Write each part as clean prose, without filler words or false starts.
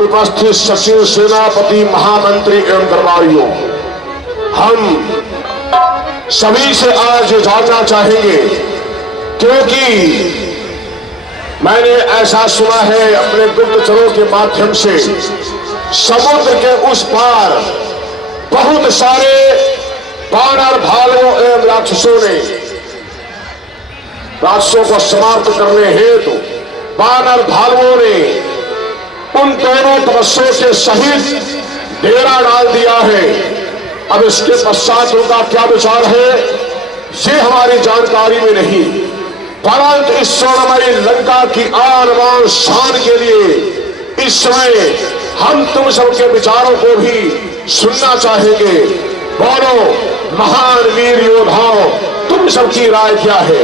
उपस्थित सचिव, सेनापति, महामंत्री एवं दरबारियों, हम सभी से आज जानना चाहेंगे, क्योंकि मैंने ऐसा सुना है अपने गुप्तचरों के माध्यम से, समुद्र के उस पार बहुत सारे वानर, भालुओं एवं राक्षसों ने राक्षसों को समाप्त करने हेतु वानर भालुओं ने उन दोनों तपस्वियों के सहित डेरा डाल दिया है। अब इसके पश्चात उनका क्या विचार है ये हमारी जानकारी में नहीं, परंतु इस स्वर्णमयी लंका की आन बान शान के लिए इस समय हम तुम सबके विचारों को भी सुनना चाहेंगे। बोलो महान वीर योद्धाओं, तुम सबकी राय क्या है?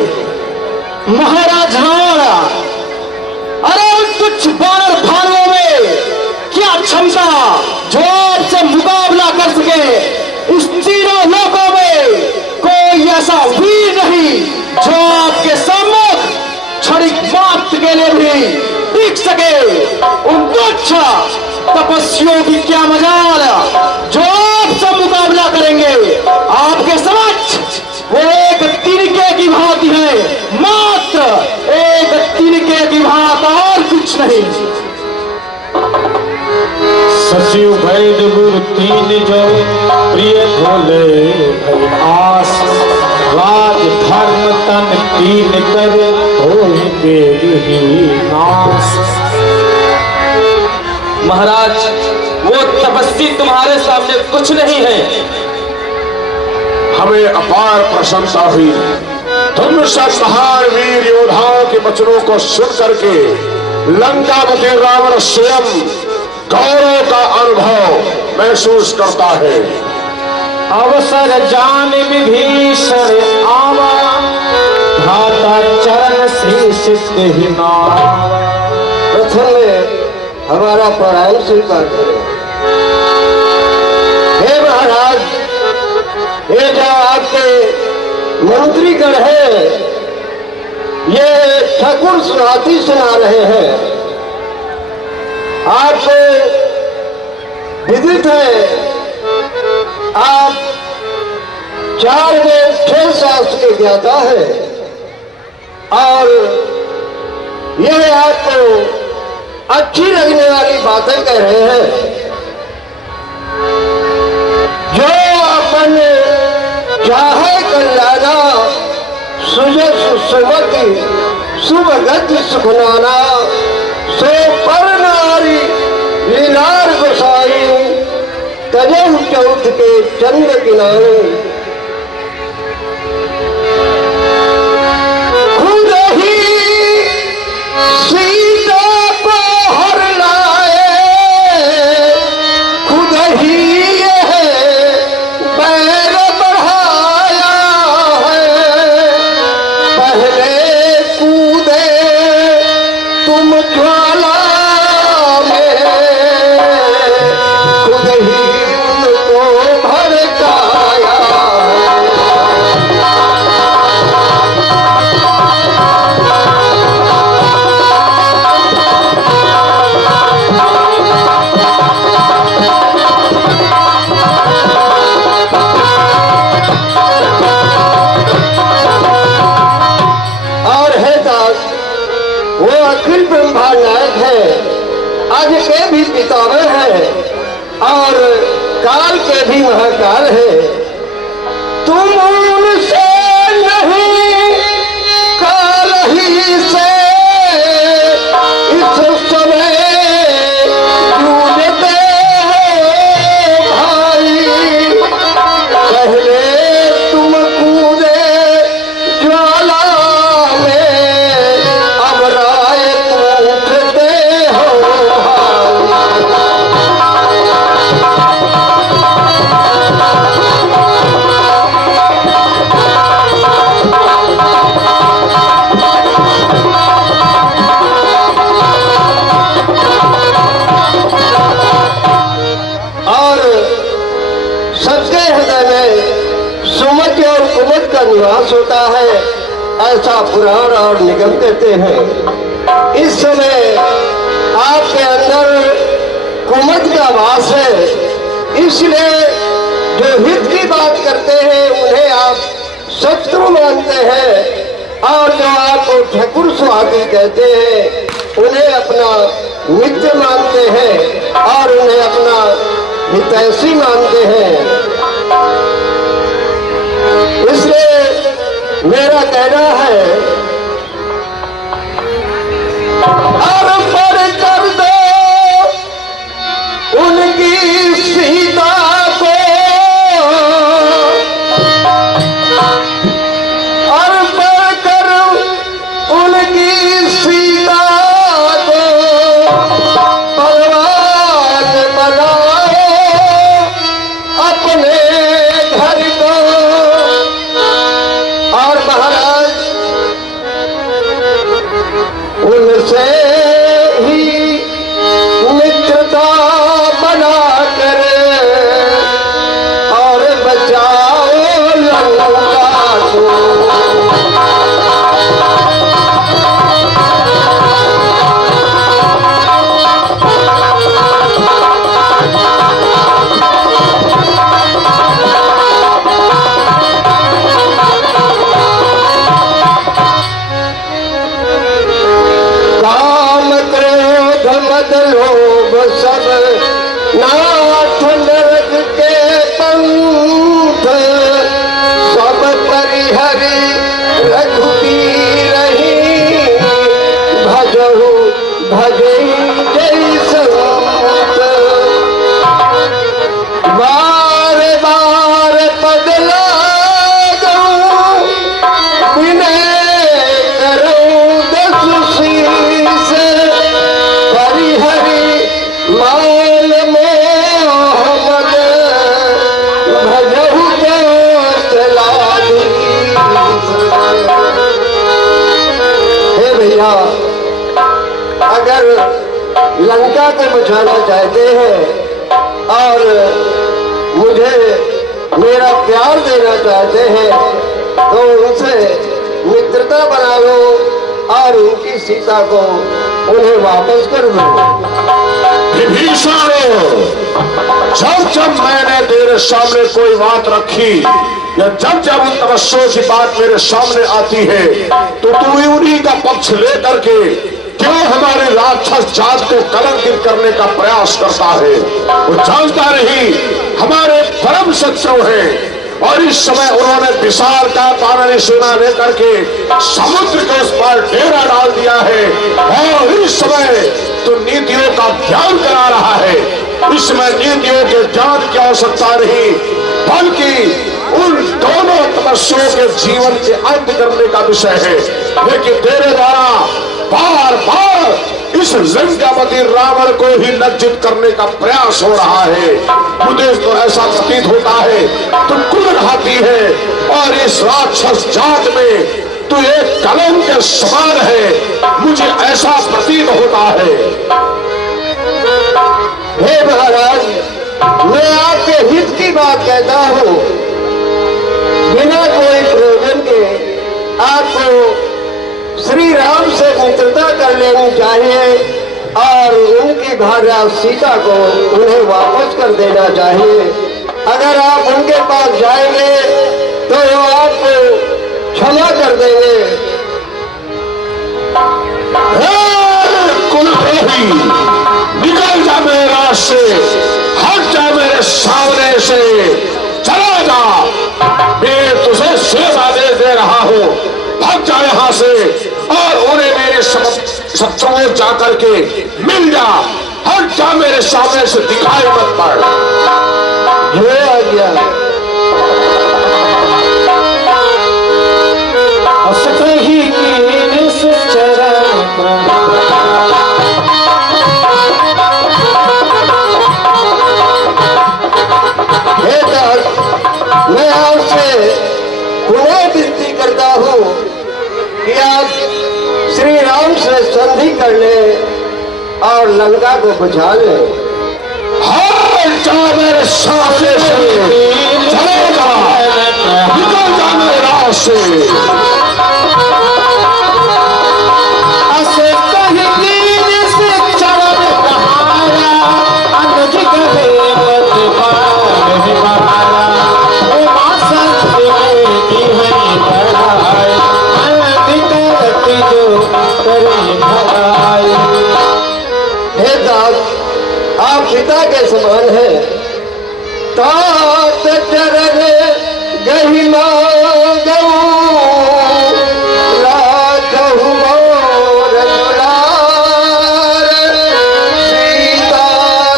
महाराज हमारा, अरे कुछ वानर भालुओं में क्या क्षमता जो आपसे मुकाबला कर सके? इस तीनों लोकों में कोई ऐसा वीर नहीं जो आपके सम्मुख क्षणिक मात्र के लिए भी टिक सके। उन तुच्छ तपस्वियों की क्या मजाल जो आपसे मुकाबला करेंगे। आपके समक्ष वो एक तिनके की भांति है, मात्र एक तिनके की भांति, और कुछ नहीं। सचिव वैद गुरु तीन जो प्रिय भोले भई आस, राज धर्म तन तीन कर होंगे नाश। महाराज वो तपस्वी तुम्हारे सामने कुछ नहीं है। हमें अपार प्रशंसा हुई। तुम सब महान वीर योद्धाओं के वचनों को सुन करके लंकापति रावण स्वयं गौरव का अनुभव महसूस करता है। अवसर जान विभीषण आवा, भ्राता चरण श्री सिद्ध ही नाम। प्रथम में हमारा प्रणाम स्वीकार करें। हे महाराज, ये जो आपके मंत्रीगण है, ये ठाकुर सुनाती सुना रहे हैं। आपको विदित है, आप 4 वेद 6 शास्त्र के ज्ञाता है, और यह आपको अच्छी लगने वाली बातें कह रहे हैं। जो अपन चाहे कल्याणा, सुजस सुमति सुभगति सुखनाना, सो पर नारी लीलार गोसाई, तजहु चौथ के चंद्र किनारे। खुद ही सीता को हर लाए, खुद ही यह बैर बढ़ाया है। पहले कूदे तुम ज्वाला में, खुद ही उनको भड़काया। और है दास, वो अखिल ब्रह्मा नायक है, आज के भी पितामह है, और काल के भी महाकाल है। तुम उनसे नहीं, काल ही से इस समय जूझते हो भाई। पहले तुम कूदे ज्वाला में, अब राय उठते हो भाई। और सबके हृदय में सुमति और कुमत का निवास होता है, ऐसा पुराण और निगम कहते हैं। इस समय आपके अंदर अमृत का वास है, इसलिए जो हित की बात करते हैं उन्हें आप शत्रु मानते हैं, और जो आपको ठाकुर सुहागी कहते हैं उन्हें अपना मित्र मानते हैं और उन्हें अपना हितैषी मानते हैं। इसलिए मेरा कहना है, और पर कर दो उनकी सीता को, और पर कर उनकी सीता को भगवान बनाओ अपने घर को। और महाराज उनसे ही मित्रता बना कर और बचाओ लंका को। काम क्रोध मद लोभ सब नाथ नरक के पंथ, सब परिहरि रघुबीर ही भजहु भजई जय संत। बार बार पद लागऊ विनय करऊं दस शीस, परिहरि मान मोह मद भजहु कौशलाधीश। हे भैया, अगर लंका को बचाना चाहते हैं और मुझे मेरा प्यार देना चाहते हैं तो उनसे मित्रता बना लो और उनकी सीता को उन्हें वापस कर दो। विभीषण, जब जब मैंने तेरे सामने कोई बात रखी या जब जब उन तपस्याओं की बात मेरे सामने आती है तो तू उन्हीं का पक्ष लेकर के क्यों हमारी राक्षस जात को कलंकित करने का प्रयास करता है? वो जानता नहीं हमारे परम शत्रु हैं, और इस समय उन्होंने विशाल का पानी सेना लेकर के समुद्र के उस पर डेरा डाल दिया है, और इस समय तो नीतियों का ज्ञान करा रहा है। इसमें नीतियों के ज्ञान की आवश्यकता नहीं, बल्कि उन दोनों तपस्याओं के जीवन के अंत करने का विषय है। लेकिन तेरे द्वारा बार बार इस लंकापति रावण को ही लज्जित करने का प्रयास हो रहा है। मुझे तो ऐसा प्रतीत होता है तू कुल घाती है, और इस राक्षस जात में तू एक कलंक के समान है, मुझे ऐसा प्रतीत होता है। हे महाराज, मैं आपके हित की बात कहता हूँ, बिना कोई प्रयोजन के आपको श्री राम से मित्रता कर लेनी चाहिए और उनकी भार्या सीता को उन्हें वापस कर देना चाहिए। अगर आप उनके पास जाएंगे तो वो आपको क्षमा कर देंगे। कुलद्रोही, निकल जा मेरे रास्ते से, हट जा मेरे सामने से, चला जा। मैं तुझे सेवा दे रहा हूँ, भाग जा यहाँ से और उन्हें मेरे शत्रुओं जाकर के मिल जा। हट जा मेरे सामने से, दिखाई मत पड़। ये आ गया असतही कीन से चरण मैं आपसे पुनः विनती करता हूँ कि आप श्री राम से संधि कर ले और लंका को बुझा ले। हट जा मेरे सामने से, चलेगा, निकल जा मेरे रास्ते से। असतही कीन से चरण आप पिता के समान है। तात चरण गहिमा गऊ राखहु मोर दुलार। सीता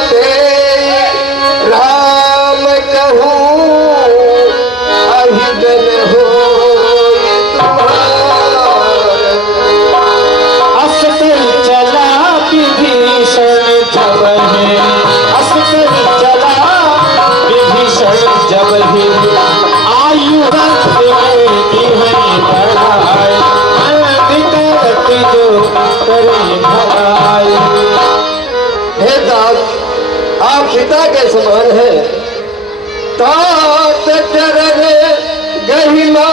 दे राम कहूँ अहिदन होई तुम्हार। अस्त्र चला विभीषण जब है, अस्त्र चला विभीषण जब है, आयु बढ़ाए जो करे भगाए। हे दास, आप पिता के समान है। तात चरण गहिमा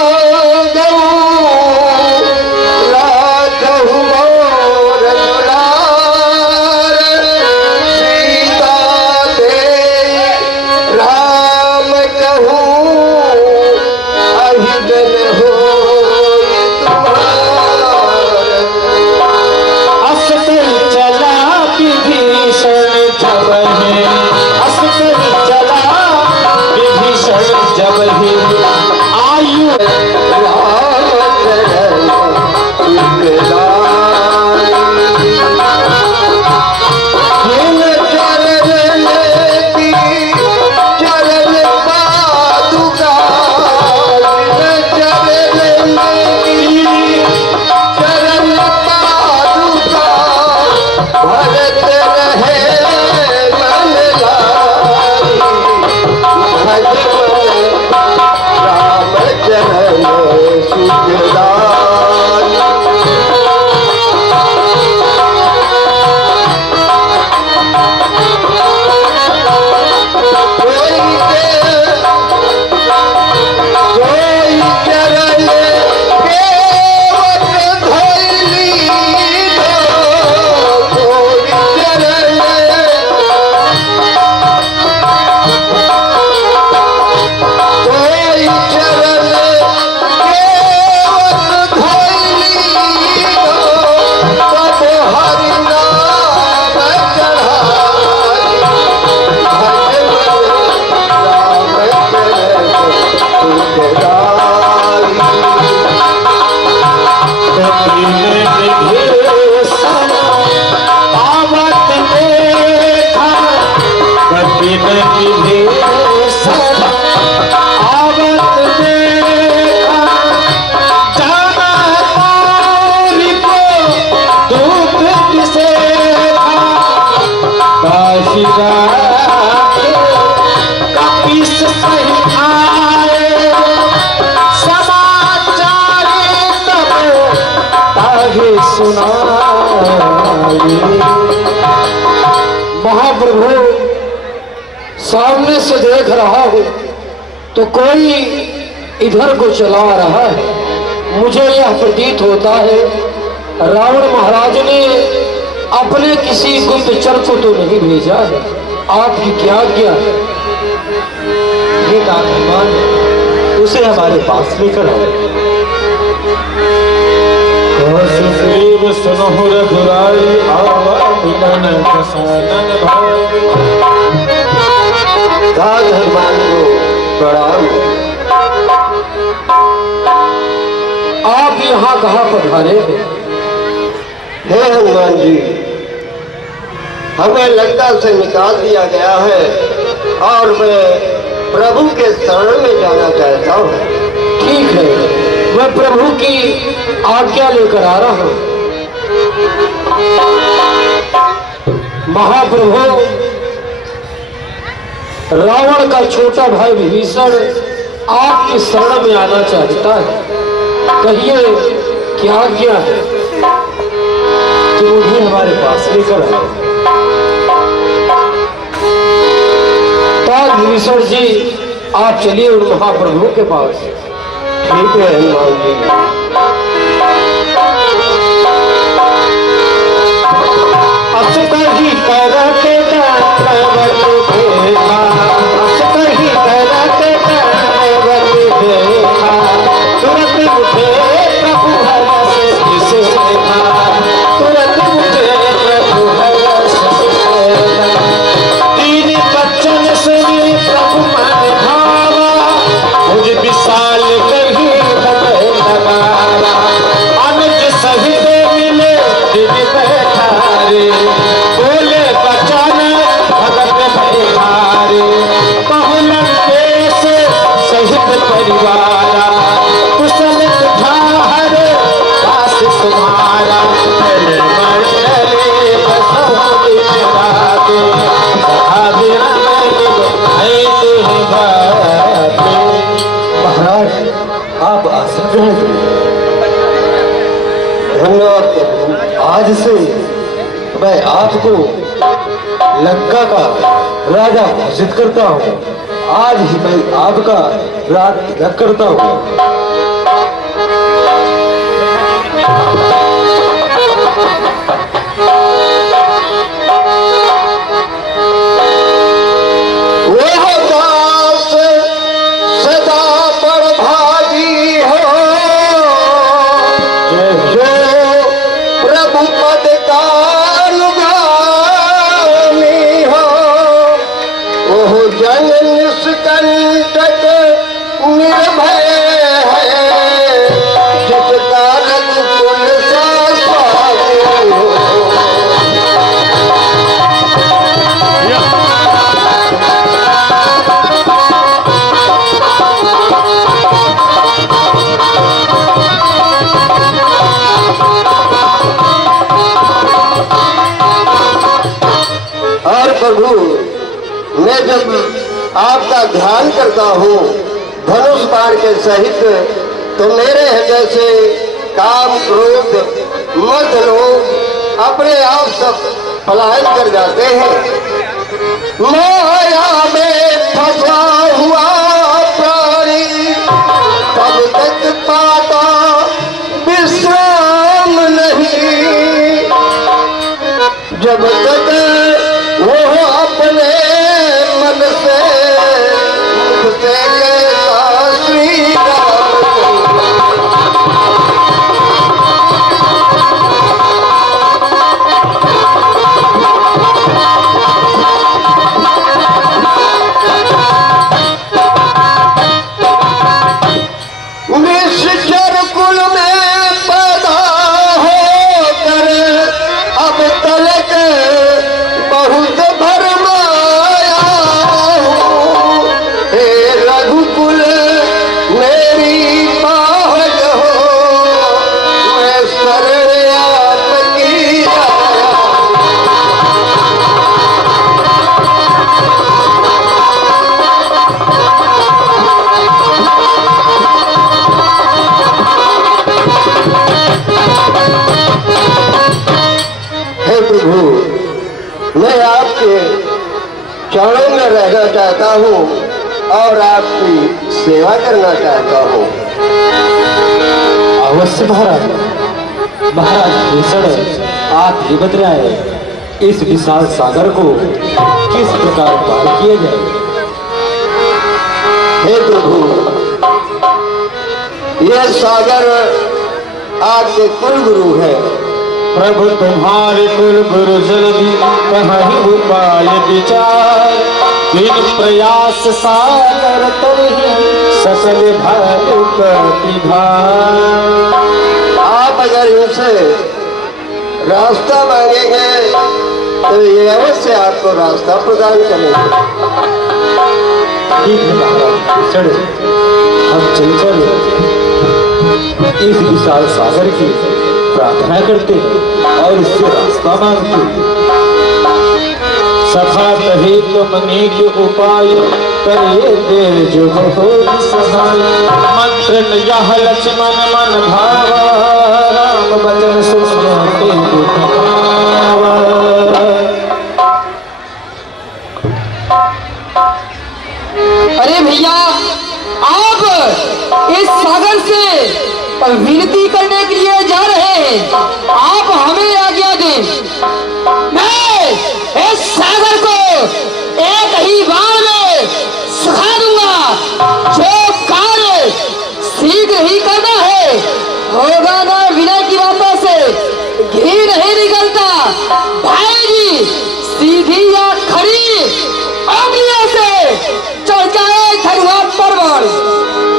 गऊ राखहु मोर दुलार। सीता दे राम कहूँ अहिदन होई तुम्हार। अस्त्र चला विभीषण जब है, अस्त्र चला विभीषण जब है, आयु राम चरण सुखदाई। जिन चरण की चरण पादुका, जिन चरण की चरण पादुका, भरत रहे मन लाई। भज मन राम चरण सुखदाई। कोई चरण केवट धइली धो, कोई चरण कोई चरण केवट धइली धो, तब हरि नाम चढ़ाई। भज मन राम चरण सुखदाई। विभीषण आवत देखा, कपिन विभीषण आवत देखा, जाना तारि को दूत दिसेखा। काशी राखे कपीस सही आए, समाचार तब ताहि सुनाए। महाप्रभु, सामने से देख रहा हूं तो कोई इधर को चला रहा है। मुझे यह प्रतीत होता है रावण महाराज ने अपने किसी गुप्तचर को तो नहीं भेजा है। आपकी क्या आज्ञा है? ये नाथ हनुमान, उसे हमारे पास लेकर आओ। सुग्रीव सुनहु रघुराई, आवा मिलन कसानन भाई। दास हनुमान को प्रणाम। आप यहाँ कहाँ पधारे हैं? हे हनुमान जी, हमें लंका से निकाल दिया गया है और मैं प्रभु के शरण में जाना चाहता हूँ। ठीक है, मैं प्रभु की आज्ञा लेकर आ रहा हूँ। महाप्रभु, रावण का छोटा भाई विभीषण आपकी शरण में आना चाहता है। कहिए क्या आज्ञा है? तो भी हमारे पास लेकर आओ। तब विभीषण जी आप चलिए उन महाप्रभु के पास। ठीक है हनुमान जी। अस्त्र ही करके ड्राइवर देखा, अस्त्र ही करके ड्राइवर देखा, तुरंत उठे प्रभु हर्ष से देखा, तुरंत उठे प्रभु हर्ष से देखा। महाराज आप आसन ग्रहण करिए। धन्यवाद प्रभु। आज से मैं आपको लंका का राजा घोषित करता हूँ। आज ही मैं आपका राज तिलक करता हूँ। प्रभु, मैं जब आपका ध्यान करता हूँ धनुष बाण के सहित, तो मेरे हृदय से काम, क्रोध, मद, लोभ अपने आप सब पलायन कर जाते हैं। माया में फंसा हुआ प्राणी तब तक पाता विश्राम नहीं, जब तक वो अपने मन से मुझसे कहता श्री राम। निश्चर कुल में पैदा होकर अब तलक बहुत भरमाया हूँ। हे रघुकुल मेरी बात हो, मैं शरण आपकी आया। हे प्रभु, मैं आपके चरणों में रहना चाहता हूँ और आपकी सेवा करना चाहता हूँ। अवश्य महाराज। महाराज भीषण, आप ही बतलाए इस विशाल सागर को किस प्रकार पार किया जाए। हे प्रभु, यह सागर आपके कुल गुरु है। प्रभु तुम्हारे कुल गुरु जल्दी कहीं उपाय विचार, बिन प्रयास सागर तरही सकल भालु प्रतिभार। आप अगर इनसे रास्ता मांगेंगे तो ये अवश्य आपको रास्ता प्रदान करेंगे। ठीक है महाराज भीषण, हम चलकर इस विशाल सागर की प्रार्थना करते हैं और इससे रास्ता मांगते हैं। सखा कही तुम नीक उपाय, करिए दे जो हो सहाय। मंत्र यह लक्ष्मण मन भावा, राम बचन सुनते दुखावा। अरे भैया, आप इस सागर से विनती करने के लिए जा रहे हैं, आप हमें आज्ञा दें। मैं इस सागर को एक ही बार में सुखा दूंगा। जो कार्य शीघ्र ही करना है होगा ना, विनय की बातों से घी नहीं निकलता। भाई जी, सीधी या खड़ी उंगलियों से चढ़ जाए धनुआ पर्वत,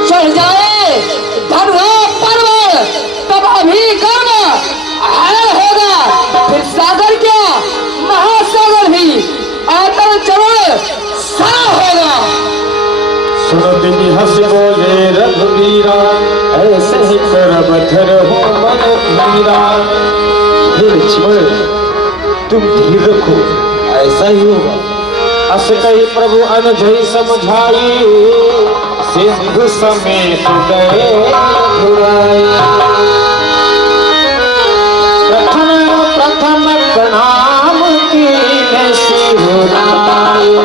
चढ़ जाए धनुआ पर्वत, तब अभी कर्म हरण होगा। फिर सागर क्या, महासागर भी आतर चरण सारा होगा। सुन दिन हंस बोले रघुवीरा, ऐसे ही करब धरहु मन धीरा। हे लक्ष्मण, तुम धीर रखो, ऐसा ही होगा। अस कही प्रभु अनजय समझाई, सिंधु समेत गए घुराई। प्रथम प्रथम प्रणाम कीने सिरुनाई।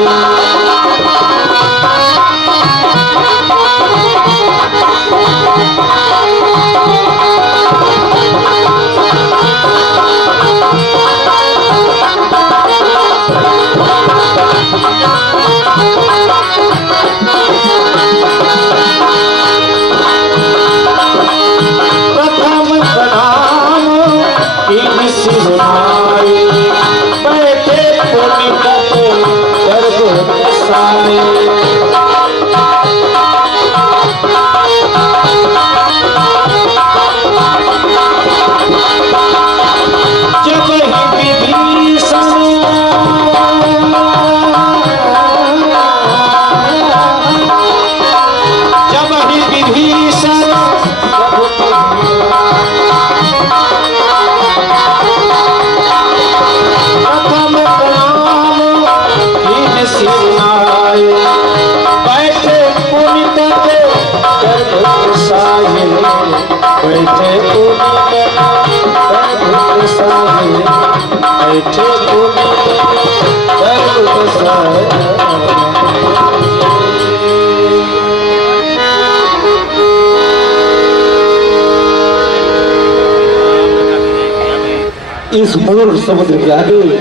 इस मूर्ख समुद्र के आगे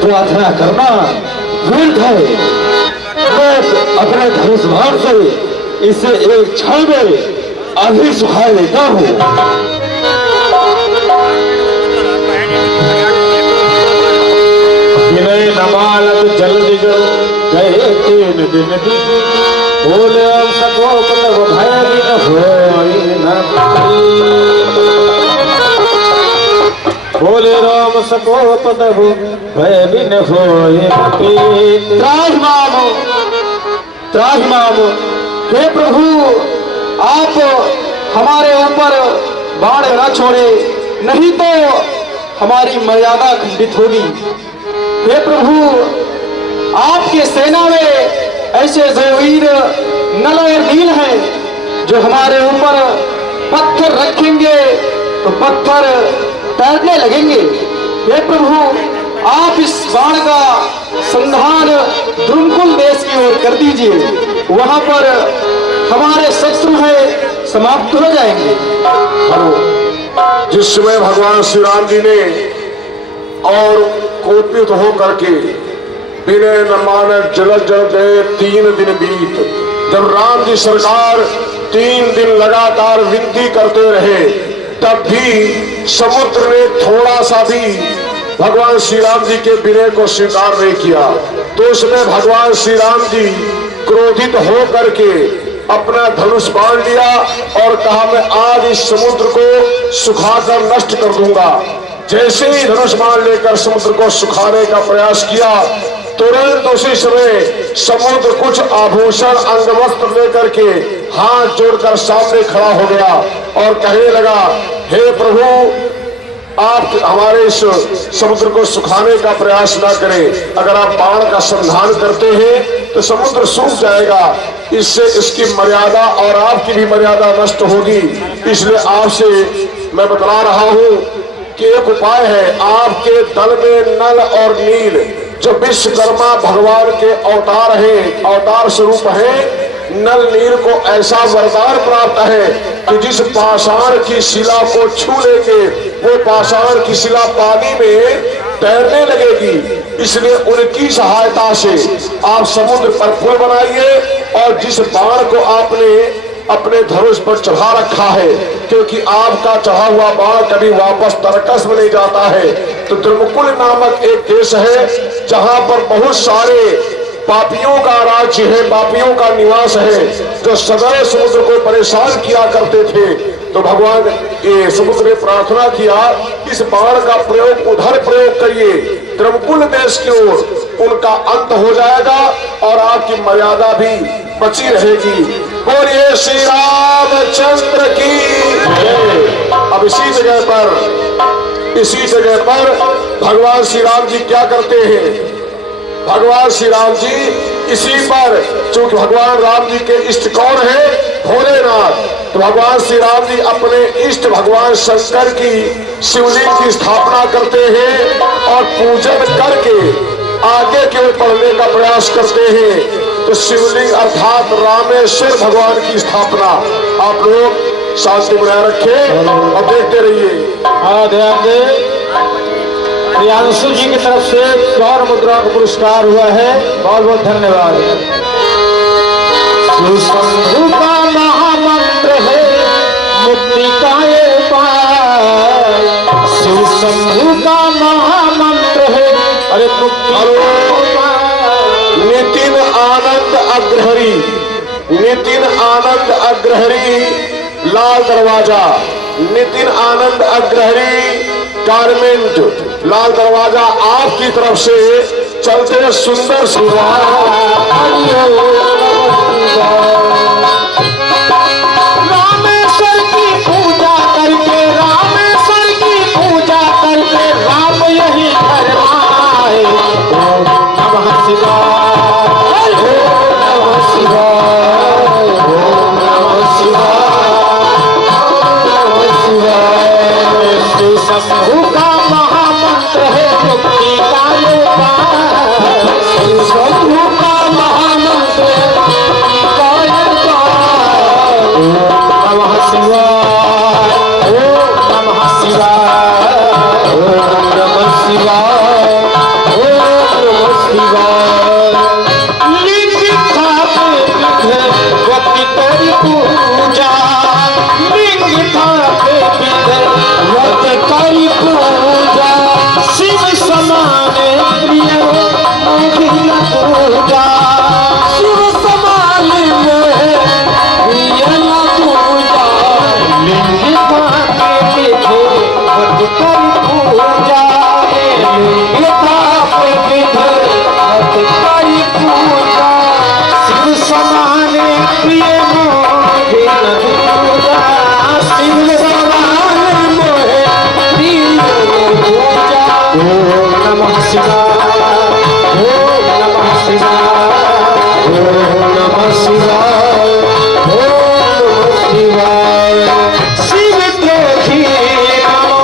प्रार्थना करना व्यर्थ है। मैं अपने धनुष बाण से इसे एक क्षण में अभी सुखा लेता हूँ। विनय नमालत जल दिगल गए 3 दिन दी, बोले अब सको मतलब भय भी न होई न बोले राम सको पदभु भय भी न होए। त्राहिमाम, हे प्रभु आप हमारे ऊपर बाण न छोड़े, नहीं तो हमारी मर्यादा खंडित होगी। हे प्रभु आपके सेना में ऐसे जो वीर नल और नील हैं जो हमारे ऊपर पत्थर रखेंगे तो पत्थर तैरने लगेंगे। हे प्रभु आप इस बाण का संधान द्रुमकुल देश की ओर कर दीजिए, वहां पर हमारे शत्रु है समाप्त हो जाएंगे। जिस समय भगवान श्री राम जी ने और कोपित होकर के विनय न माने जल गए 3 दिन बीत। जब राम जी सरकार 3 दिन लगातार विनती करते रहे, तब भी समुद्र ने थोड़ा सा भी भगवान श्री राम जी के विनय को स्वीकार नहीं किया। तो उसमें भगवान श्री राम जी क्रोधित हो करके अपना धनुष बाण लिया और कहा मैं आज इस समुद्र को सुखाकर नष्ट कर दूंगा। जैसे ही धनुष बाण लेकर समुद्र को सुखाने का प्रयास किया, तुरंत उसी समय समुद्र कुछ आभूषण अंगवस्त्र लेकर के हाथ जोड़कर सामने खड़ा हो गया और कहने लगा, हे प्रभु आप हमारे इस समुद्र को सुखाने का प्रयास ना करें। अगर आप बाण का संधान करते हैं तो समुद्र सूख जाएगा, इससे इसकी मर्यादा और आपकी भी मर्यादा नष्ट होगी। इसलिए आपसे मैं बतला रहा हूं कि एक उपाय है। आपके दल में नल और नील जो विश्वकर्मा भगवान के अवतार हैं, अवतार स्वरूप हैं, नल नील को ऐसा वरदान प्राप्त है कि जिस पाषाण की शिला को छू लेके वो पाषाण की शिला पानी में तैरने लगेगी। इसलिए उनकी सहायता से आप समुद्र पर पुल बनाइए और जिस बाण को आपने अपने धनुष पर चढ़ा रखा है, क्योंकि आपका चढ़ा हुआ बाण कभी वापस तरकस में नहीं जाता है। तो द्रुमकुल नामक एक देश है जहां पर बहुत सारे पापियों का राज्य है, पापियों का निवास है, जो सदैव समुद्र को परेशान किया करते थे। तो भगवान ये समुद्र ने प्रार्थना किया, इस बाण का प्रयोग उधर प्रयोग करिए, द्रुमकुल देश की ओर, उनका अंत हो जाएगा और आपकी मर्यादा भी बची रहेगी। बोलिए श्री रामचंद्र की जय। अब इसी जगह पर भगवान श्री राम जी क्या करते हैं, भगवान श्री राम जी इसी पर, चूंकि भगवान राम जी के इष्ट कौन है? भोलेनाथ। तो भगवान श्री राम जी अपने इष्ट भगवान शंकर की शिवलिंग की स्थापना करते हैं और पूजन करके आगे की ओर बढ़ने का प्रयास करते हैं। तो शिवलिंग अर्थात रामेश्वर भगवान की स्थापना आप लोग शांति बनाए रखें और देखते रहिए। हाँ, ध्यान दे। प्रियांशु जी की तरफ से गौर मुद्रा का पुरस्कार हुआ है, बहुत बहुत धन्यवाद। शिव का महामंत्र है मुक्ति का ये पार, शिव शंभु का महामंत्र है अरे मुक्ति का पार। नितिन आनंद अग्रहरी, नितिन आनंद अग्रहरी, लाल दरवाजा, नितिन आनंद अग्रहरी गारमेंट, लाल दरवाजा आपकी तरफ से चलते सुंदर रामेश्वर की पूजा करके, रामेश्वर की पूजा करके राम यही फरमाए, ओम नमः शिवाय, ओम नमः शिवाय, ओम नमः शिवाय, ओम नमः शिवाय। शिव शंभु का महामंत्र है मुक्ति का ये पार, शिव शंभु का महामंत्र है मुक्ति का ये पार। ओम नमः शिवाय, ओम नमः शिवाय, ओम नमः शिवाय, ओम नमः शिवाय। लिंग थापे विधे गति तेरी पूजा, लिंग थापे विधे गति तेरी पूजा, शिव समाने प्रिय मोहिनी पूजा, शिव समाने प्रिय पूजा। लिंग थापे विधे गति तेरी पूजा, लिंग थापे विधे गति तेरी पूजा, शिव समाने प्रिय मोहिनी पूजा, शिव समाने प्रिय पूजा। ओम नमः शिवाय, ओम नमः शिवाय, ओम नमः शिवाय, ओम नमः शिवाय। शिव द्रोही नमो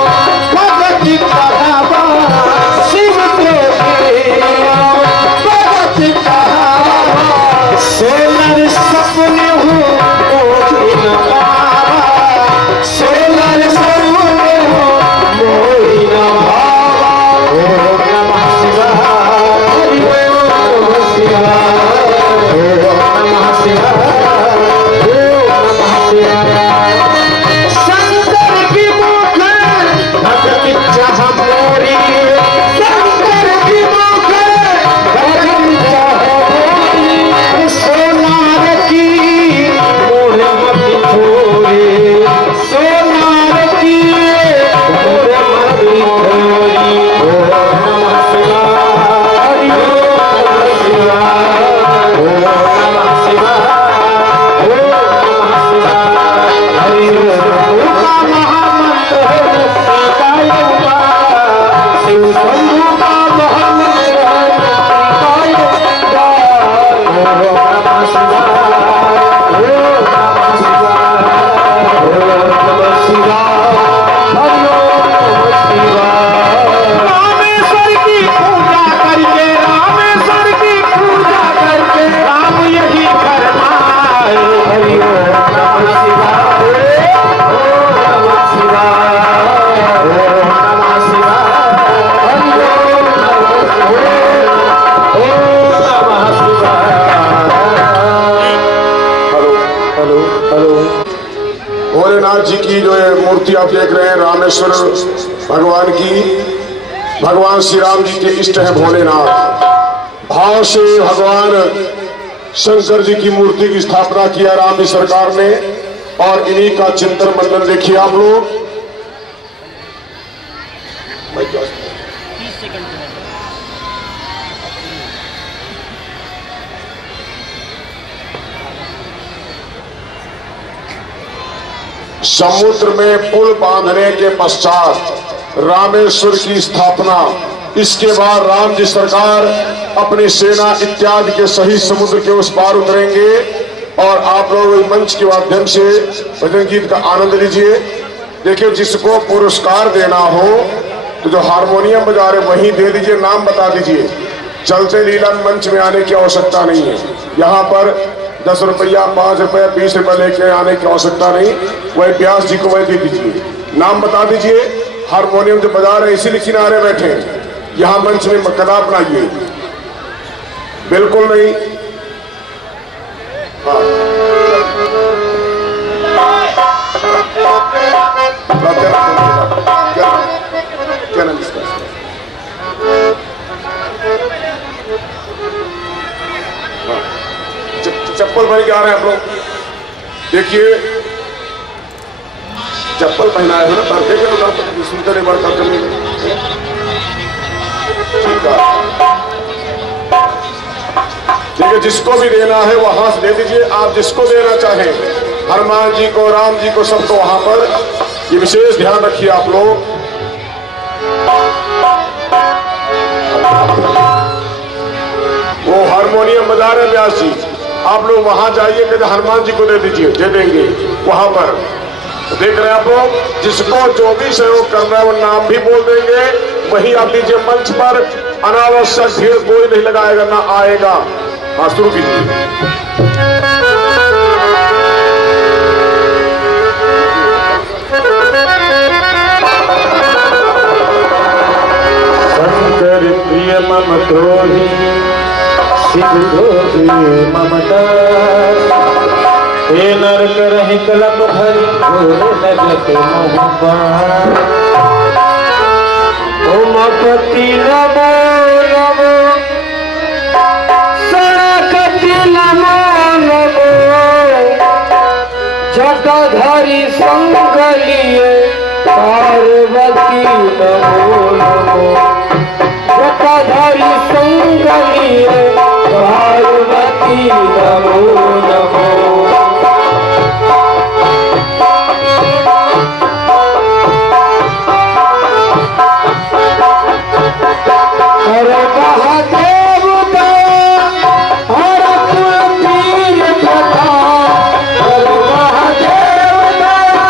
भगति कहावा, शिव द्रोही नमो भगति कहावा, सोलर सपने हो मोहि न पावा, सोलर सपने हो मोहि न भावा। ओम नमः शिवाय, ओम नमः शिवाय, ओम नमः शिवाय, ओम नमः शिवाय। शंकर की मुख भगति चाह मोरी, शंकर की मुख भगति चाह मोरी, सोनार की मोह मति थोरी, सोनार की मोह मति थोरी। ओम नमः शिवाय, ओम नमः शिवाय, ओम नमः शिवाय, ओम नमः शिवाय। हरि शंभु का महामंत्र है मुक्ति का ये द्वार, शिव शंभु का महामंत्र है मुक्ति का ये द्वार। ओम नमः शिवाय, ओम नमः शिवाय, ओम नमः शिवाय, हरि ओम नमः शिवाय। रामेश्वर की पूजा करके, रामेश्वर की पूजा करके राम यही फरमाए, हरि ओम नमः शिवाय, ओम नमः शिवाय, ओम नमः शिवाय, हरि ओम नमः शिवाय, ओम नमः शिवाय। Hello hello. भोलेनाथ जी की जो ये मूर्ति आप देख रहे हैं रामेश्वर भगवान की, भगवान श्री राम जी के इष्ट हैं भोलेनाथ। भाव से भगवान शंकर जी की मूर्ति की स्थापना किया राम जी सरकार ने, और इन्हीं का चिंतन मंडल देखिए आप लोग। समुद्र में पुल बांधने के पश्चात रामेश्वर की स्थापना, इसके बाद राम जी सरकार अपनी सेना इत्यादि के सही समुद्र के उस पार उतरेंगे और आप लोग मंच के माध्यम से भजन गीत का आनंद लीजिए। देखिए, जिसको पुरस्कार देना हो तो जो हारमोनियम बजा रहे वहीं दे दीजिए, नाम बता दीजिए। चलते लीला मंच में आने की आवश्यकता नहीं है। यहाँ पर 10 रुपया, 5 रुपया, 20 रुपया लेके आने की आवश्यकता नहीं। वही व्यास जी को वही दे दीजिए, नाम बता दीजिए। हारमोनियम जो बजा रहे इसीलिए किनारे बैठे, यहाँ मंच में कदा बनाइए, बिल्कुल नहीं। हाँ, क्या नाम इसका? चप्पल पहन के आ रहे हैं आप लोग, देखिए चप्पल पहनाए हो ना, तड़के के तो सुनते नहीं, बार तड़के में ठीक है। जिसको भी देना है वो हाथ दे दीजिए, आप जिसको देना चाहें, हनुमान जी को, राम जी को, सबको वहां पर ये विशेष ध्यान रखिए आप लोग। वो हारमोनियम बजा रहे व्यास जी, आप लोग वहां जाइए कि हनुमान जी को दे दीजिए, दे देंगे वहां पर। देख रहे हैं आप लोग, जिसको जो भी सहयोग करना है वो नाम भी बोल देंगे, वही आप दीजिए। मंच पर अनावश्यक भीड़ कोई नहीं लगाएगा, ना आएगा। हाँ, शुरू कीजिए। शंकर प्रिय मम द्रोही शिव द्रोही ममता, हे नरक रहि कलप भरी घोर लगत मोहबा। उमापति नमो नमो, सड़कति नमो नमो, जटाधारी संग लिए पार्वती नमो नमो, जटाधारी संग लिए पार्वती नमो नमो। हर महादेव दया, हर कुलपीर प्रथा, हर महादेव दया,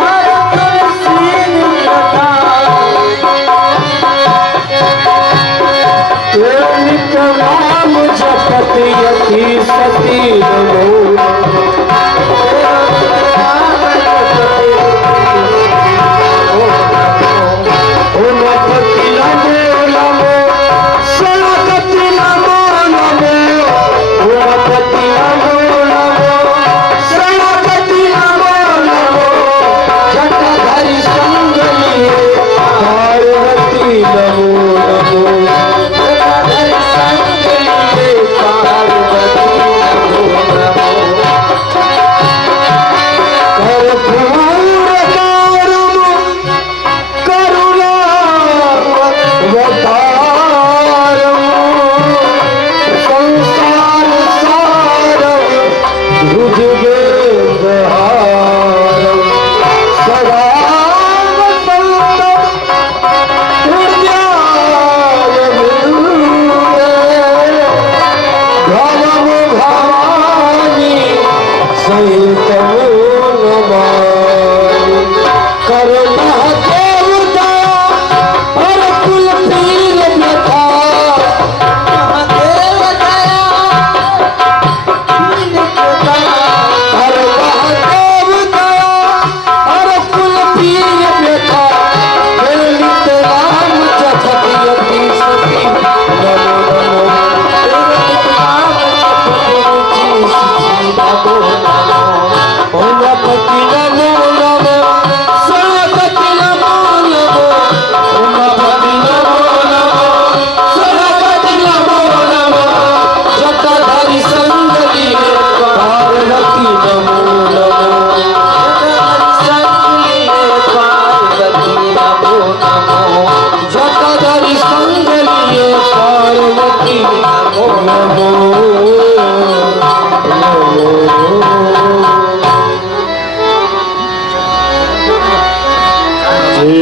हर कुलपीर प्रथा। नित नाम जपत यति सती नमो।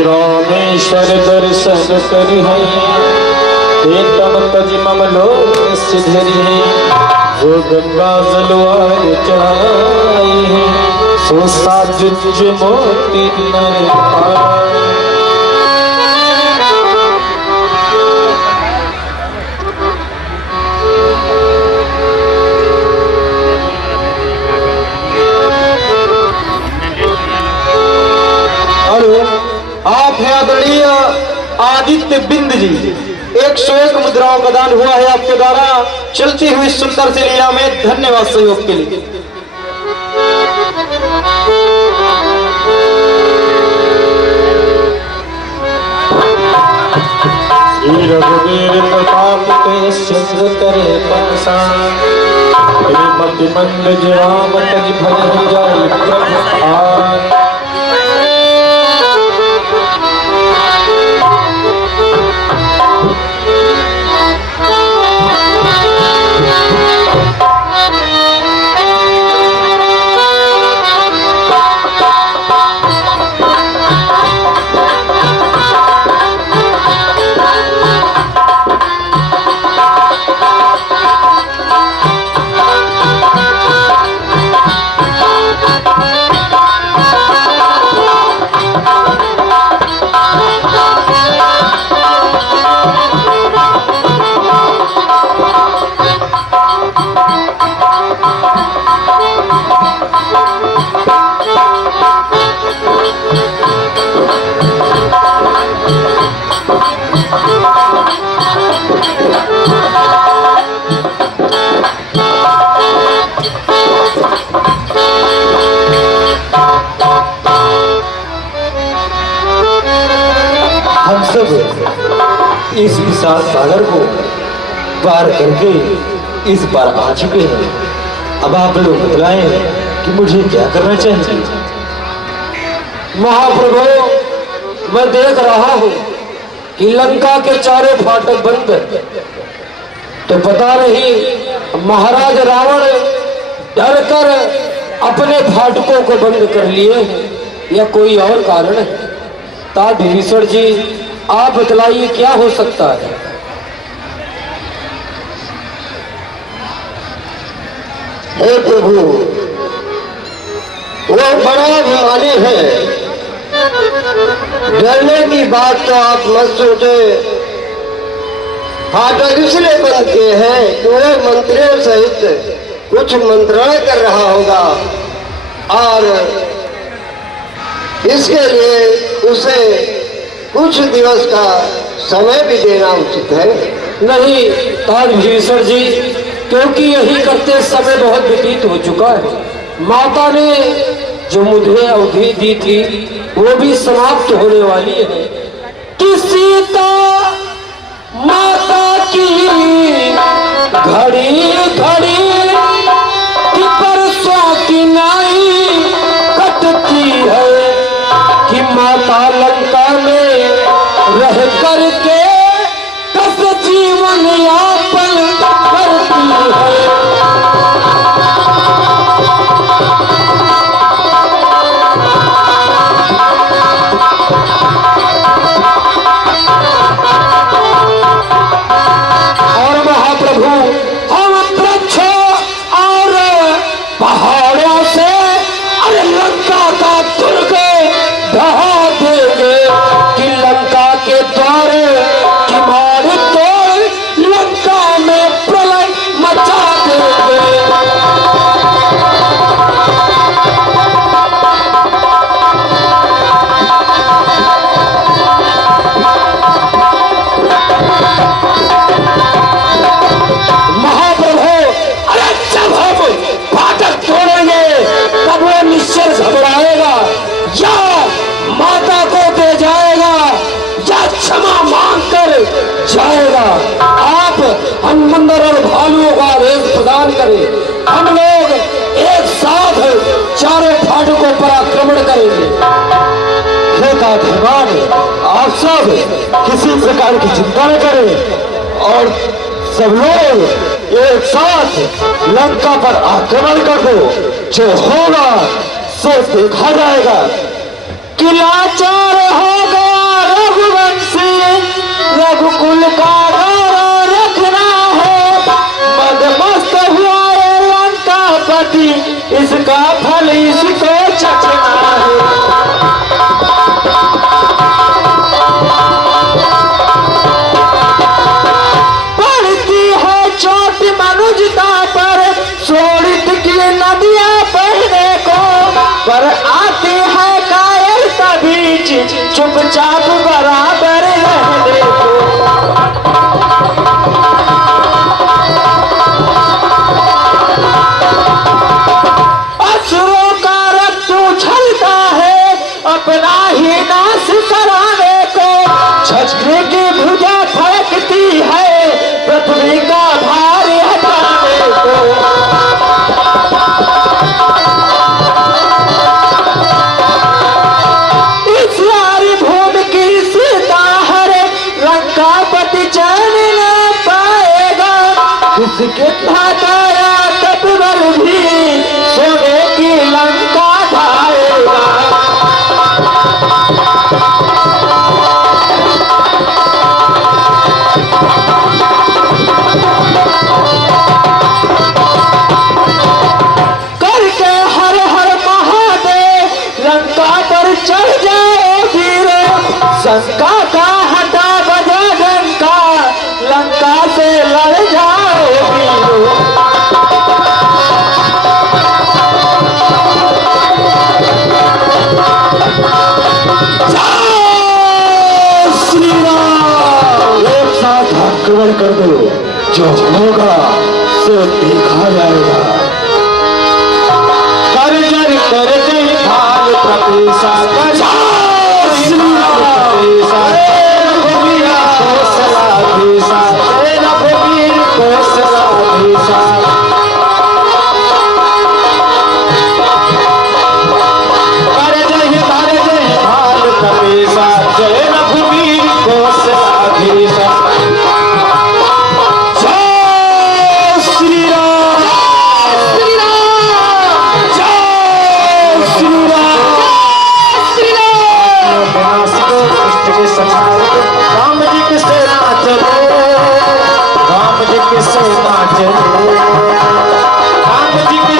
रामेश्वर दर्शन करी है, तम तज राम लोग सिधरी है, जो गंगा जलवार चढ़ाई है, सो साज मोती नर पाए। आप हैं आदरणीय आदित्य बिंद जी, 101 मुद्राओं का दान हुआ है आपके द्वारा चलती हुई सुंदर सी लीला में। धन्यवाद सहयोग के लिए। रघुवीर प्रताप के सिंह करे पासान, मति मंद राम तज भजन जाय प्रभु आन। हम सब इस विशाल सागर को पार करके इस पार आ चुके हैं। अब आप लोग बतलाएं कि मुझे क्या करना चाहिए। महाप्रभु, मैं देख रहा हूं कि लंका के चारों फाटक बंद है, तो पता नहीं महाराज रावण डर कर अपने फाटकों को बंद कर लिए या कोई और कारण है। तात विभीषण जी, आप बतलाइए क्या हो सकता है। हे प्रभु, वो बड़ा अभिमानी है, डरने की बात तो आप मत सोचे। फाटक इसलिए बंद किए हैं कि वह मंत्रियों सहित कुछ मंत्रणा कर रहा होगा और इसके लिए उसे कुछ दिवस का समय भी देना उचित है। नहीं तात विभीषण जी, क्योंकि यही करते समय बहुत व्यतीत हो चुका है। माता ने जो मुझे अवधि दी थी वो भी समाप्त होने वाली है। कि सीता माता की घड़ी घड़ी कि परसों की नाई कटती है, कि माता लंका में रह करके कस जीवन यापन करती है। और महाप्रभु, हम वृक्षों और पहाड़ों से अरे लंका का दुर्ग ढहा देंगे, कि लंका के द्वारे की मार तोड़ लंका में प्रलय मचा देंगे। महाप्रभु, अरे जब हम फाटक तोड़ेंगे तब वो निश्चय घबराएगा, या माता को दे जाएगा या क्षमा मांग कर जाएगा। आप हनुमंदर और भालुओं का आदेश प्रदान करें, हम लोग एक साथ चारों फाटकों पर आक्रमण करेंगे। हे भगवान, आप सब किसी प्रकार की चिंता न करें और सब लोग एक साथ लंका पर आक्रमण कर दो। जो होगा सो देखा जाएगा। कि लाचार हो गया रघुवंशी, रघुकुल का गौरव रखना पति इसका फल इसको चखना है। पड़ती है चोट मनुजता पर, शोणित की नदियां बहने को, पर आती है कायरता बीच, चुपचाप बराबर रहने को। असुरों का रक्त उछलता है अपना ही नाश कराने को, छज्जे की भुजा फड़कती है पृथ्वी का भार हटाने को। इस सारी भूमि की सीता हरे लंकापति चैन न पाएगा, किसके धाताया तत्वर भी सोने की लंका ढाएगा। करके हर हर महादेव लंका पर चढ़ जाए वीर, शंका का हटा बजा डंका, लंका से लड़ जाओ वीर। श्री राम। एक साथ आक्रमण कर दो, जो होगा सो देखा जाएगा। कर जर कर जय भाल प्रतिशा कर श्री राम। रघुवीर कौशलाधीशा, रघुवीर कौशलाधीशा। कर जय भाल प्रतिशा, जय रघुवीर कौशलाधीशा। जय श्री राम। श्री राम। जय श्री राम। श्री राम। राम जी की सेना चले, राम जी की सेना चले, राम जी की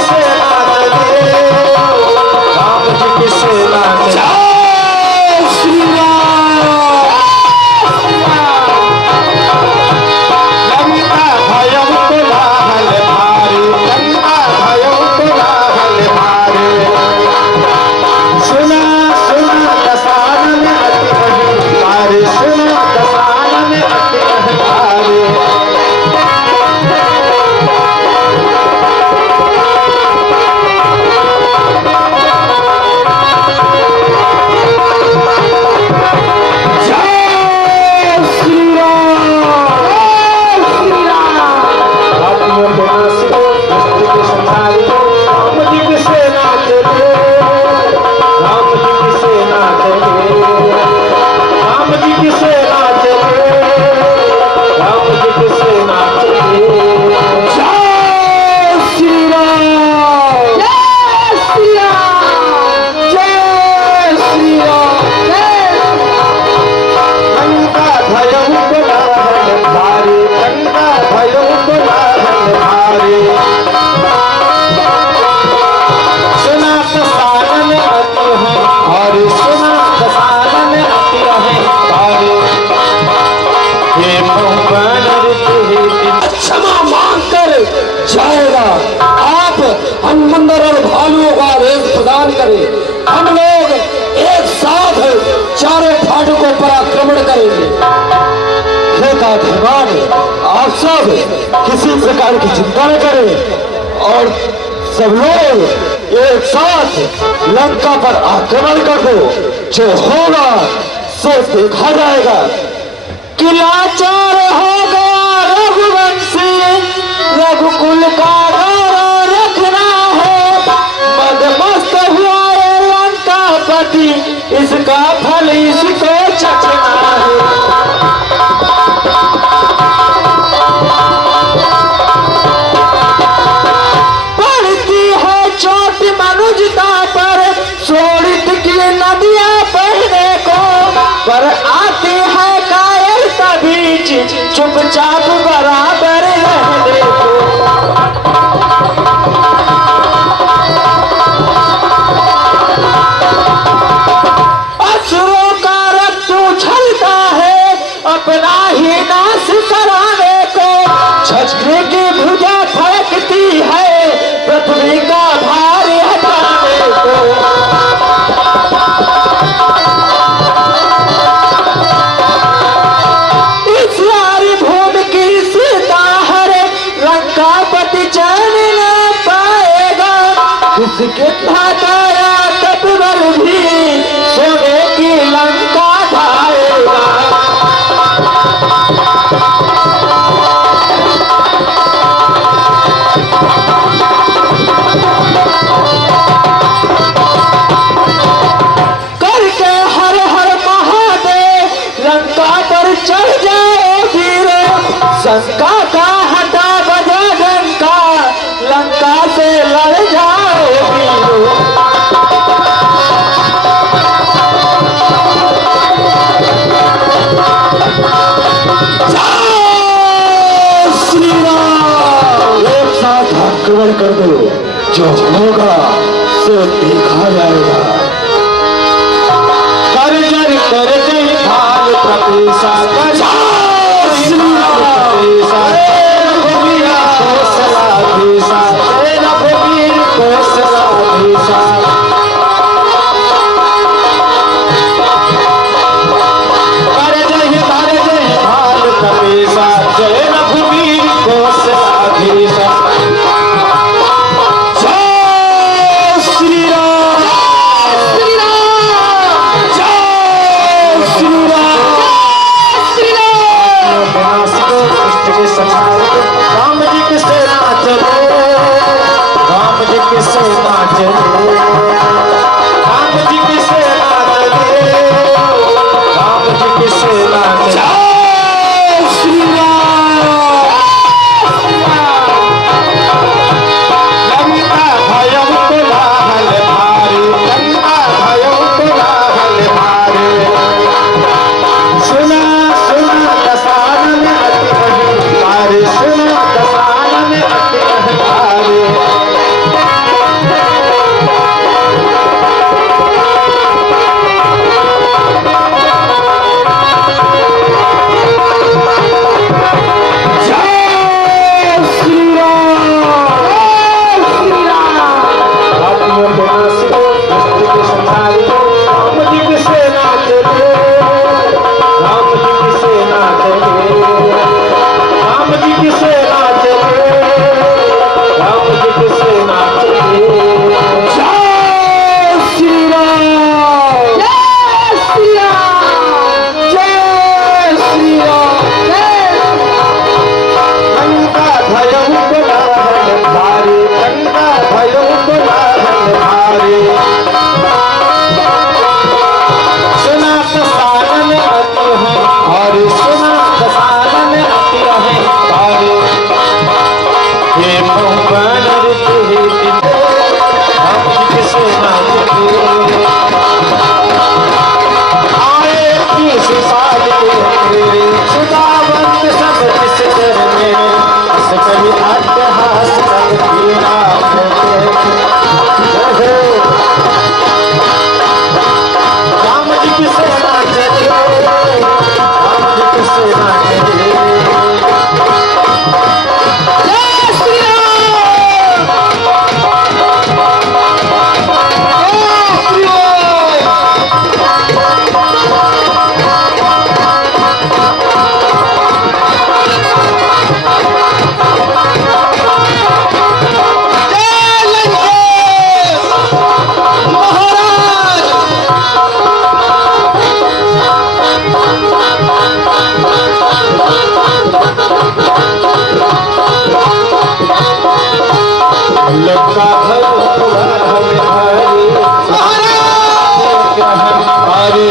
सेना चले, राम जी की सेना चले। जय श्री राम। लंका भयं कोलाहल भारी, लंका भयं कोलाहल भारी। सुना सुना दसानन अति अहंकारी, सुना दसानन अति अहंकारी। जय श्री राम। जय श्री राम। रातियों के नासिको, दुष्ट के संहारिको, राम जी की सेना चले, राम जी की सेना चले, राम जी की सेना चले, राम जी की सेना चले। जय श्री राम। जय श्री राम। जय श्री राम। लंका भयं कोलाहल भारी, लंका भयं कोलाहल भारी। सुना दसानन अति अहंकारी, सुना दसानन अति अहंकारी। हे पवन ऋतु क्षमा मांगकर जाएगा। आप हनुमंदर और भालुओं का आदेश प्रदान करें, हम लोग एक साथ चारों फाटकों पर आक्रमण करेंगे। हे तात्मान, आप सब किसी प्रकार की चिंता न करें और सब लोग एक साथ लंका पर आक्रमण कर दो, जो होगा सो देखा जाएगा। किला चार हो गया रघुवंशी, रघुकुल का गौरव रखना है। मदमस्त हुआ ये लंकापति, इसका फल इसको चखना है। पड़ती है चोट मनुजता पर, शोणित की नदियां बहने को, पर आती है कायरता बीच, चुपचाप बराबर रहने को। रात चैन न पाएगा, किसके ढाकाया तटवर भी सोने की लंका ढाएगा। करके हर हर महादेव लंका पर चढ़ जाए वीर, शंका का हटा बजा डंका, लंका से लड़ जाए वीर। श्री राम। एक साथ आक्रमण कर दो, जो होगा सो देखा जाएगा। कर जर कर जय भाल प्रतिशा कर श्री राम। रघुवीर कौशलाधीशा, रघुवीर कौशलाधीशा। कर जय भाल प्रतिशा, जय रघुवीर कौशलाधीशा। जय श्री राम। श्री राम। जय श्री राम। श्री राम। विनाशिको दुष्ट के संहारको, राम जी की सेना चलो, राम जी की सेना चलो, राम जी की सेना चले, राम जी की सेना चले। जय श्री राम। लंका भयं कोलाहल भारी, लंका भयं कोलाहल भारी। सुना सुना दसानन अति अहंकारी, सुना दसानन अति अहंकारी। जय श्री राम। जय श्री राम। रातियों के नासिको दुष्ट के संहारिको, राम जी की सेना चले, राम जी की सेना चले, राम जी की सेना चले, राम जी की सेना चले। जय श्री राम। जय श्री राम। जय श्री राम। लंका भयं कोलाहल भारी, लंका भयं कोलाहल भारी। सुना दसानन अति अहंकारी, सुना दसानन अति अहंकारी। हे पवन ऋतु हे दिन, राम जी की सेना चले। आए की सिपाही तेरे, सुदावंत सब जिस डर में, इस कवि अट्टहास कर दीना राम जी की सेना चले, राम जी की सेना चले। जय श्री राम। जय श्री राम। जय लंकेश महाराज। लंका भयं कोलाहल भारी, ग्रहण भारी।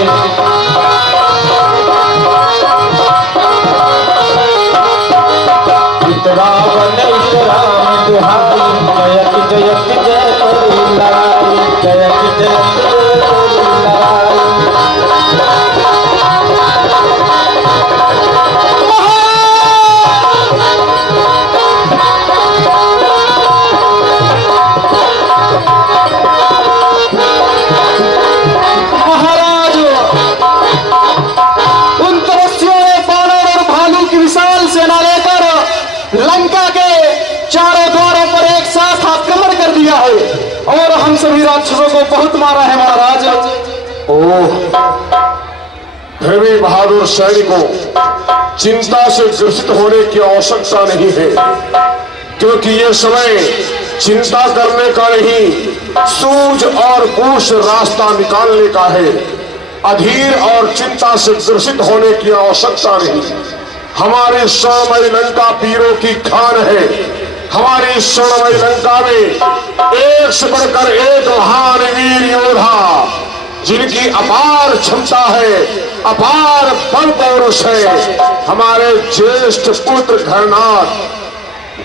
रावण राम दुहाई, जयत जयत जय करी लाई, जयत जयत जय करी लाई। महाराज उन तपस्वियों ने बानर और भालू की विशाल सेना लेकर लंका के चारों द्वारों पर एक साथ आक्रमण कर दिया है और हम सभी राक्षसों को बहुत मारा है महाराज। ओह, भैरवी बहादुर सैनिकों, चिंता से ग्रसित होने की आवश्यकता नहीं है। क्योंकि ये समय चिंता करने का नहीं, सूझ और बूझ से रास्ता निकालने का है। अधीर और चिंता से ग्रसित होने की आवश्यकता नहीं। हमारी स्वर्णमयी लंका पीरों की खान है। हमारी स्वर्णमयी लंका में एक से बढ़कर एक महान वीर योद्धा, जिनकी अपार क्षमता है, अपार बल पौरुष है। हमारे ज्येष्ठ पुत्र घरनाथ,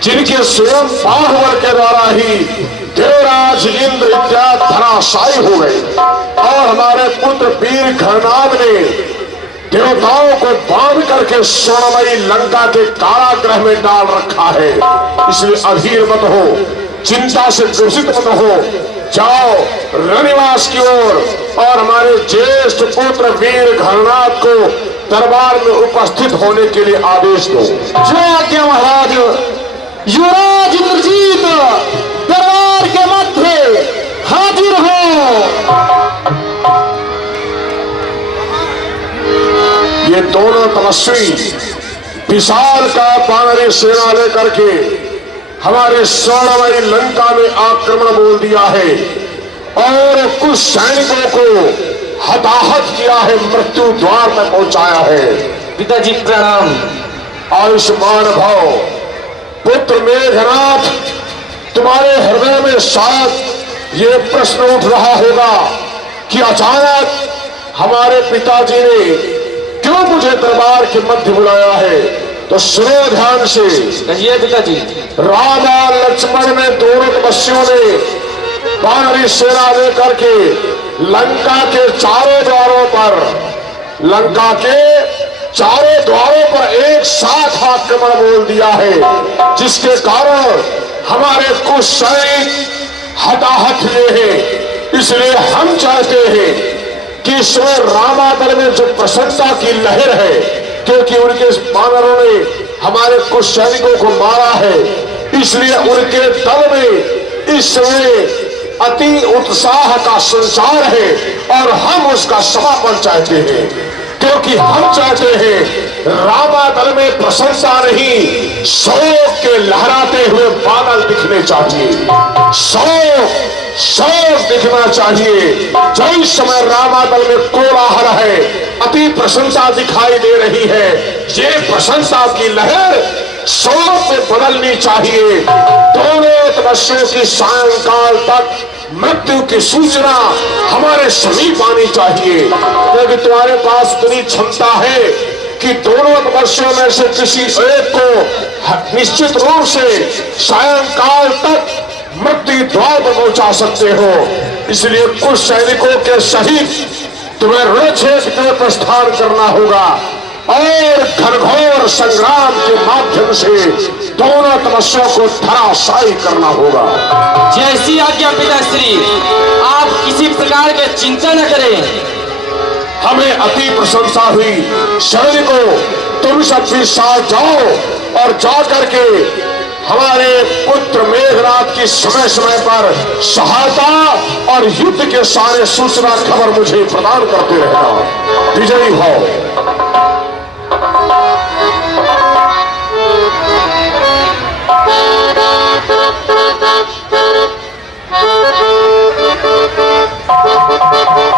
जिनके स्वयं बाहुबल के द्वारा ही देवराज इंद्र इत्यादि धराशायी हो गए, और हमारे पुत्र वीर घरनाथ ने देवताओं को बांध करके स्वर्णमयी लंका के कारागृह में डाल रखा है। इसलिए अधीर मत हो, चिंता से ग्रसित मत हो, जाओ रनिवास की ओर और हमारे ज्येष्ठ पुत्र वीर घरनाथ को दरबार में उपस्थित होने के लिए आदेश दो। जय आज्ञा महाराज। युवराज इंद्रजीत दरबार के मध्य हाजिर हो। ये दोनों तपस्वी विशाल का वानरी सेना लेकर के हमारे स्वर्णमयी लंका में आक्रमण बोल दिया है और कुछ सैनिकों को हताहत किया है, मृत्यु द्वार तक पहुंचाया है। पिताजी प्रणाम। आयुष्मान भव। पुत्र मेघनाथ, तुम्हारे हृदय में शायद ये प्रश्न उठ रहा होगा कि अचानक हमारे पिताजी ने क्यों मुझे दरबार के मध्य बुलाया है। तो सुनो ध्यान से। कहिए पिताजी। राम और लक्ष्मण ने दोनों तपस्वियों ने वानरी सेना लेकर के लंका के चारों द्वारों पर एक साथ आक्रमण बोल दिया है, जिसके कारण हमारे कुछ सैनिक हताहत हुए हैं। इसलिए हम चाहते हैं कि इस समय रामादल में जो प्रशंसा की लहर है, क्योंकि उनके वानरों ने हमारे कुछ सैनिकों को मारा है, इसलिए उनके दल में इस समय अति उत्साह का संचार है और हम उसका समापन चाहते हैं। क्योंकि हम चाहते हैं रामादल में प्रशंसा नहीं, शोक के लहराते हुए बादल दिखने चाहिए। शोक दिखना चाहिए। जो इस समय रामादल में कोलाहल है, अति प्रशंसा दिखाई दे रही है, ये प्रशंसा की लहर शोक में बदलनी चाहिए। दोनों तपस्वियों की सायंकाल तक मृत्यु की सूचना हमारे समीप आनी चाहिए, क्योंकि तुम्हारे पास इतनी क्षमता है कि दोनों तपस्वियों में से किसी एक को निश्चित रूप से सायंकाल तक मृत्यु द्वार पर पहुंचा सकते हो। इसलिए कुछ सैनिकों के सहित तुम्हें रणक्षेत्र के प्रस्थान करना होगा और घनघोर संग्राम के माध्यम से दोनों तपस्वियों को धराशायी करना होगा। जैसी आज्ञा पिताश्री, आप किसी प्रकार की चिंता न करें। हमें अति प्रशंसा हुई। सैनिकों, तुम सब भी साथ जाओ और जा करके हमारे पुत्र मेघनाथ की समय समय पर सहायता और युद्ध के सारे सूचना खबर मुझे प्रदान करते रहना। विजयी भव।